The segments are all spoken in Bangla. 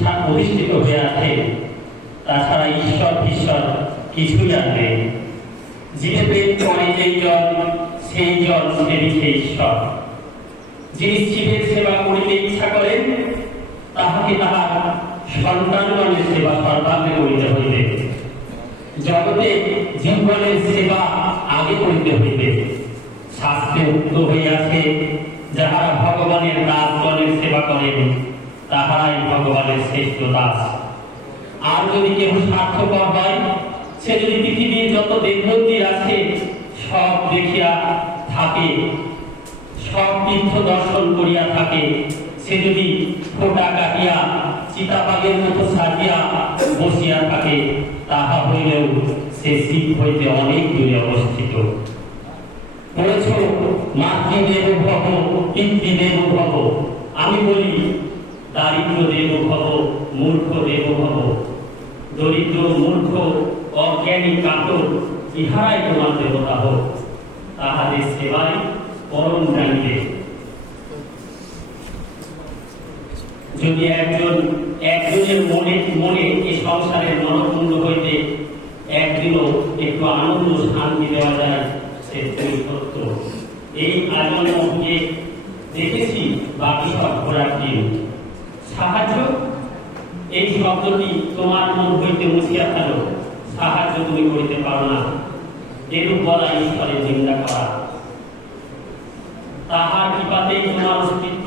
প্রতিষ্ঠিত হয়ে আছে, তাছাড়া ঈশ্বর কিছুই জানবে। জীবে প্রেম করে যেই জন, সেই জন সেবিছে ঈশ্বর। যিনি শিবের সেবা করিতে ইচ্ছা করেন, তাহাকে তাহার সন্তানগণের সেবা সর্বাগ্রে করিতে হইবে। জগতে জীবনের সেবা আগে করিতে হইবে। শাস্ত্রে উক্ত হইয়াছে, যাহারা ভগবানের দাসগণের সেবা করেন, তাহারাই ভগবানের শ্রেষ্ঠ দাস। আর যদি কেউ স্বার্থপর হয়, সে যদি পৃথিবীর যত দেব মন্দির আছে সব দেখিয়া থাকে, সব তীর্থ দর্শন করিয়া থাকে, সে যদি ফোঁটা কাটিয়া চিতাবাগের মতো সাজিয়া বসিয়া থাকে, তাহা হইলেও সে শিব হইতে অনেক দূরে অবস্থিত। বলেছ মাতৃদেব ভব, পিতৃদেব ভব। আমি বলি দারিদ্র দেব ভব, মূর্খ দেব ভব। দরিদ্র, মূর্খ, অজ্ঞানী, কাতর ইহারাই তোমার দেবতা হোক। তাহাদের সেবায় পরম জানিবে। যদি একজনের মনে এই সংসারের মনকুণ্ড হইতে একদিনও একটু আনন্দ শান্তি দেওয়া যায়, সে সত্য। এই আজন্মকে দেখেছি, বাকি সব ঘোরার দিন। সাহায্য, এই শব্দটি তোমার মন হইতে মুছিয়া ফেলো। সাহায্য তুমি করিতে পারো না, এরূপ বলা ঈশ্বরের নিন্দা করা। তাহার কৃপাতেই তোমার অস্তিত্ব।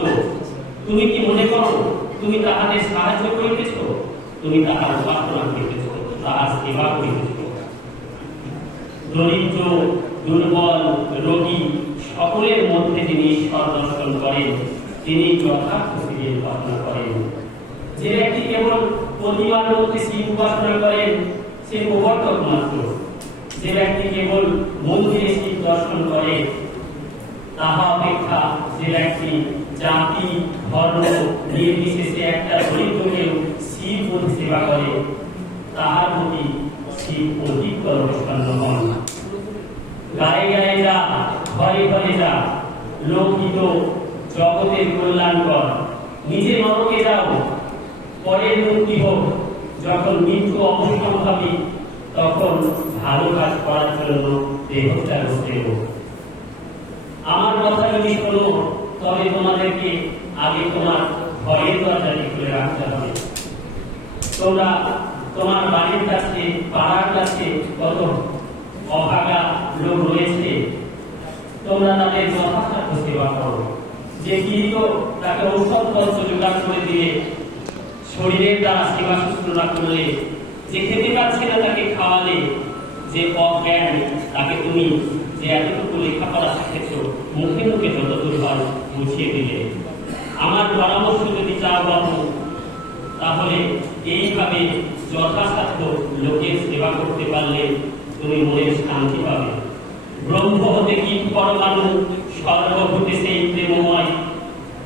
তুমি কি মনে করো তুমি তাহাদের সাহায্য করিতেছ? তুমি তাহার উপাসনা করিতেছ, তাহার সেবা করিতেছ। দরিদ্র, দুর্বল, রোগী সকলের মধ্যে যিনি ঈশ্বর দর্শন করেন, তিনি যথার্থ শিবের উপাসনা করেন। যে ব্যক্তি কেবল প্রতিমার মধ্যে শিব উপাসনা করেন, সে প্রবর্তক মাত্র। যে ব্যক্তি কেবল মন্দিরে শিব দর্শন করে, তাহা অপেক্ষা যে ব্যক্তি জাতি, ধর্ম নির্বিশেষে একটা দরিদ্রকেও শিব বলে সেবা করে, তাহার প্রতি শিব অধিকতর প্রসন্ন হন। গায়ে গায়ে যা, ঘরে ঘরে যা, লোকহিত জগতের কল্যাণকর। নিজে নরকে যাও, পরের মুক্তি হোক। যখন মৃত্যু অবশ্যম্ভাবী, তখন ভালো কাজ করার জন্য দেহত্যাগ হতে হোক। আমার কথা যদি শোনো, তবে তোমাদেরকে আগে তোমার ঘরের দরজাটি খুলে রাখতে হবে। তোমরা তোমার বাড়ির কাছে, পাড়ার কাছে কত অভাগা লোক রয়েছে, তোমরা তাদের যথাসাধ্য সেবা করো। যে গৃহীত তাকে ঔষধপত্র জোগাড় করে দিয়ে শরীরের দ্বারা সেবা শুশ্রূষা করলে, যে খেতে পাচ্ছে না তাকে খাওয়ালে, যে অজ্ঞান তাকে তুমি যে এতটুকু লেখাপড়া শিখেছ মুখে মুখে যতদূর হয় বুঝিয়ে দিলে। আমার পরামর্শ যদি চাও বাবু, তাহলে এইভাবে যথাসাধ্য লোকের সেবা করতে পারলে তুমি মনের শান্তি পাবে। ব্রহ্ম হতে কীট পরমাণু, সর্বভূতে সেই প্রেমময়।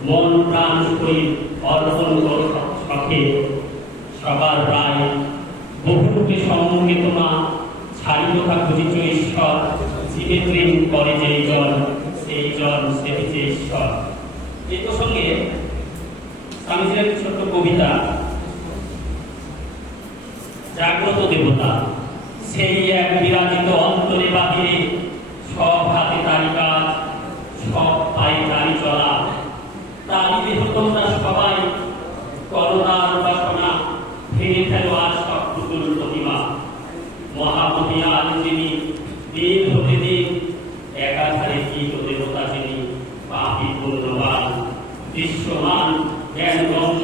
মন প্রাণ শরীর অর্পণ করো শখে, সবার রায় বহুরূপে সম্মুখে তোমা। ছাড়ি কথা খুঁজিছ ঈশ্বর, জীবে প্রেম করে যেই জন, সেই জন সেবিছে ঈশ্বর। এই প্রসঙ্গে স্বামীজির একটি ছোট্ট কবিতা। জাগ্রত দেবতা সেই এক বিরাজিত অন্তরে বাহিরে, সব হাতে তারি কাজ, সব পায়ে তারি চলা। তারি দেহ তোমরা সবাই, করুণার উপাসনা, ভেঙে ফেলো আর সব পুতুল প্রতিমা। মহামহিয়ান যিনি, দিন হতে দিন একাধারে কীট দেবতা যিনি। পাপী পুণ্যবান, বিশ্বমান, জ্ঞানগম্য,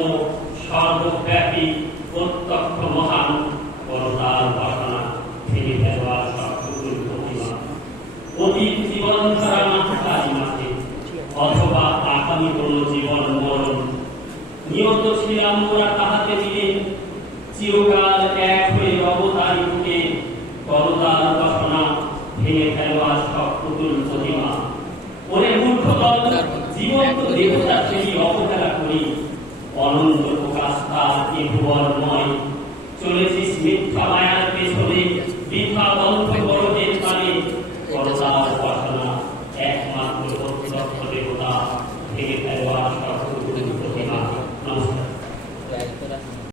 সর্বব্যাপী, প্রত্যক্ষ মহান। করুণার উপাসনা, ভেঙে ফেলো আর সব পুতুল প্রতিমা। অতীত জীবন ধারা মাথায় মাঠে, অথবা আগামী কোন জীবন মরণ। নিয়ত ছিলাম মোরা তাহাতে দিলে, চিরকাল এক হয়ে অবতারি বুকে। করুণার উপাসনা, ভেঙে ফেলো আর সব পুতুল প্রতিমা। ওরে মূর্খ দল, জীবন্ত দেবতা সেই অবহেলা করি। অনন্ত প্রকাশ তার এ ভুবনময়, চলেছিস মিথ্যা মায়ার পেছনে, বৃথা বন্ধ